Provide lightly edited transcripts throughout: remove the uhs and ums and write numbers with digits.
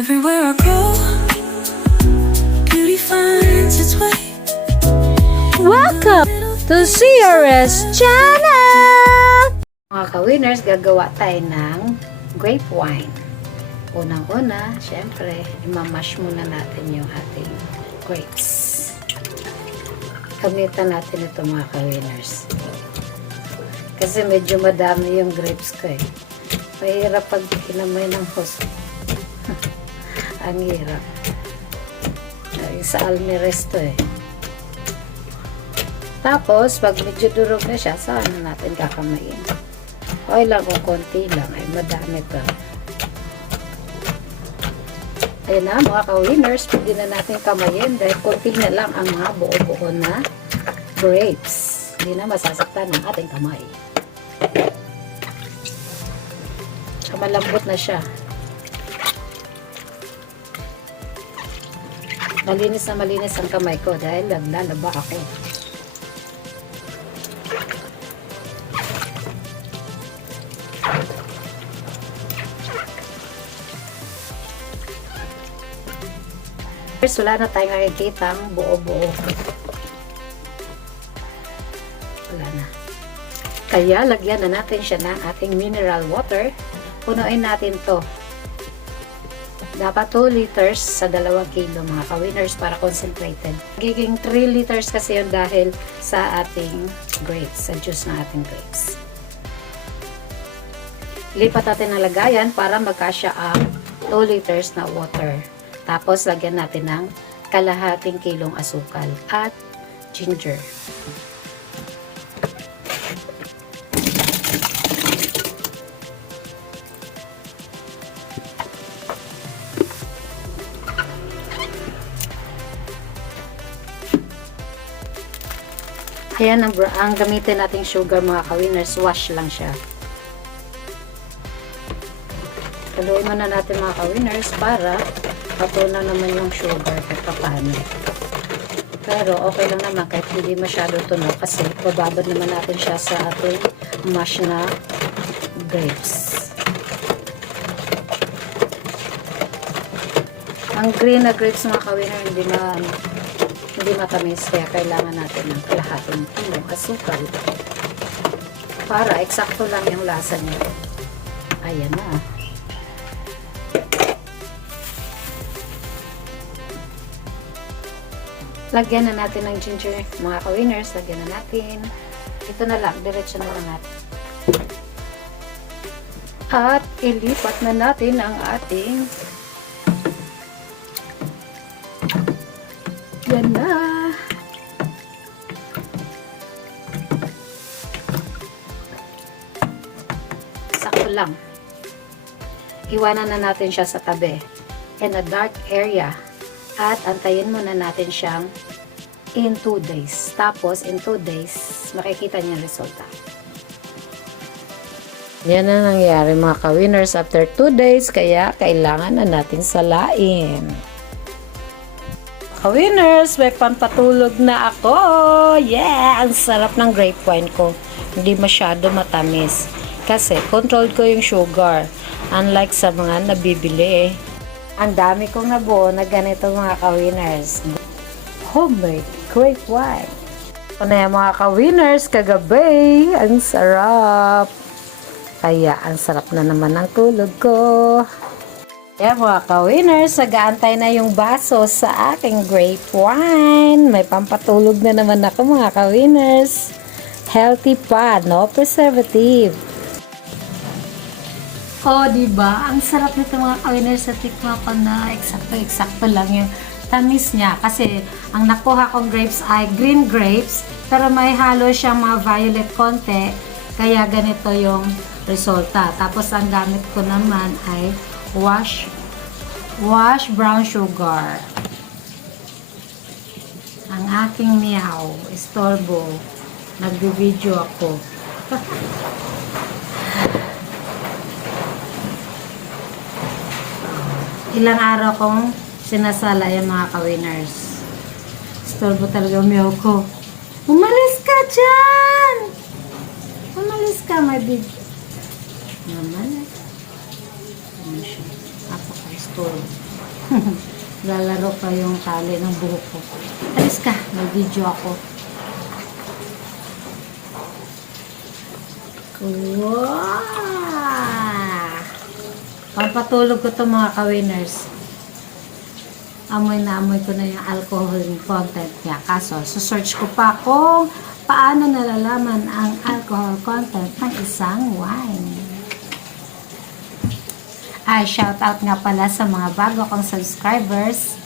Everywhere I go, beauty finds its way. Welcome to CRS Channel! Mga ka-winners, gagawa tayo ng grape wine. Unang-una, syempre, imamash muna natin yung ating grapes. Gamitan natin ito mga ka-winners. Kasi medyo madami yung grapes ko eh. Mahirap pag kinamay ng host. Ang hirap. Sa almirez to eh. Tapos, pag medyo durog na siya, saan natin kakamayin? Okay lang kung konti lang. Ay, madami to. Ayun na, mga ka-winners, pwede na natin kamayin dahil konti na lang ang mga buo-buo na grapes. Hindi na masasaktan ng ating kamay. Malambot na siya. Malinis na malinis ang kamay ko dahil naglalaba ako. First, wala na tayong nakikita ang buo-buo. Wala na. Kaya, lagyan na natin siya ng ating mineral water. Punuin natin to. Dapat 2 liters sa 2 kilo mga ka-winners para concentrated. Magiging 3 liters kasi yun dahil sa ating grapes, sa juice ng ating grapes. Lipat natin ang lagayan para magkasya ang 2 liters na water. Tapos lagyan natin ng kalahating kilong asukal at ginger. Ayan ang gamitin nating sugar mga ka-winners, wash lang siya. Haluin muna natin mga ka-winners para patunaw naman yung sugar kahit paano. Pero okay lang naman kahit hindi masyado tunaw kasi bababad naman natin siya sa ating mash na grapes. Ang green na grapes mga ka-winners hindi matamis, kaya kailangan natin ng kalahating kilong asukal para eksakto lang yung lasa niya. Ayan na. Lagyan na natin ng ginger mga ka-winners. Lagyan na natin. Ito na lang, diretso na lang natin. At ilipat na natin ang ating yan na. Sakto lang. Iwanan na natin siya sa tabi. In a dark area. At antayin muna natin siyang in 2 days. Tapos, in 2 days, makikita niyo yung resulta. Yan na nangyari mga ka-winners after 2 days. Kaya, kailangan na natin salain. Ka-winners, may pampatulog na ako. Yeah! Ang sarap ng grape wine ko. Hindi masyado matamis. Kasi, controlled ko yung sugar. Unlike sa mga nabibili. Ang dami kong nabuo na ganito mga ka-winners. Homemade grape wine. O na yan mga ka-winners, kagabi. Ang sarap. Kaya, ang sarap na naman ng tulog ko. Kaya mga ka-winners, nag-aantay na yung baso sa aking grape wine. May pampatulog na naman ako mga ka-winners. Healthy pa, no preservative. Diba? Ang sarap nito mga ka-winners. Sa tikma ko na eksakto lang yung tamis niya. Kasi ang nakuha kong grapes ay green grapes, pero may halo siyang mga violet konti. Kaya ganito yung resulta. Tapos ang gamit ko naman ay wash brown sugar. Ang aking meow, istorbo. Nagbi-video ako. Ilang araw kong sinasala yung mga ka-winners. Istorbo talaga yung meow ko. Umalis ka dyan! Umalis ka, my big. Naman eh. Ano siya? Napaka-istorbo. Lalaro pa yung tali ng buhok ko. Alis ka, may video ako. Wow! Pampatulog ko to mga ka-winners. Amoy na amoy ko na yung alcohol content niya. Kaso, search ko pa kung paano nalalaman ang alcohol content ng isang wine. Ay, shout out nga pala sa mga bago kong subscribers.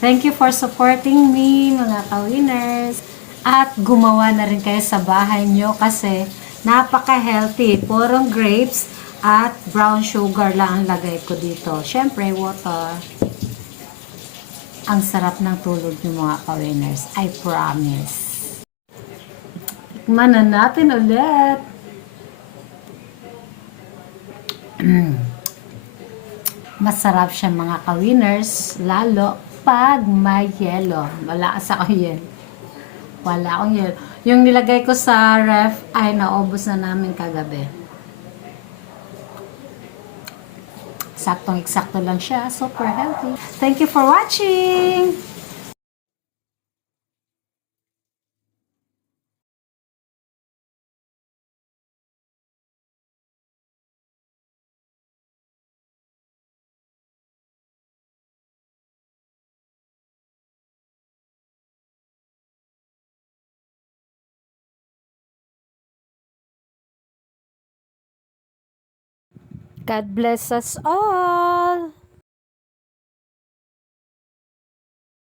Thank you for supporting me, mga ka-winners. At gumawa na rin kayo sa bahay nyo kasi napaka-healthy. Purong grapes at brown sugar lang ang lagay ko dito. Syempre, water. Ang sarap ng tulog nyo, mga ka-winners. I promise. Tikman na natin ulit. Masarap siya, mga ka-winners, lalo pag may yelo. Wala ako yelo. Wala akong yelo. Yung nilagay ko sa ref ay naubos na namin kagabi. Saktong-eksakto lang siya. Super healthy. Thank you for watching! God bless us all!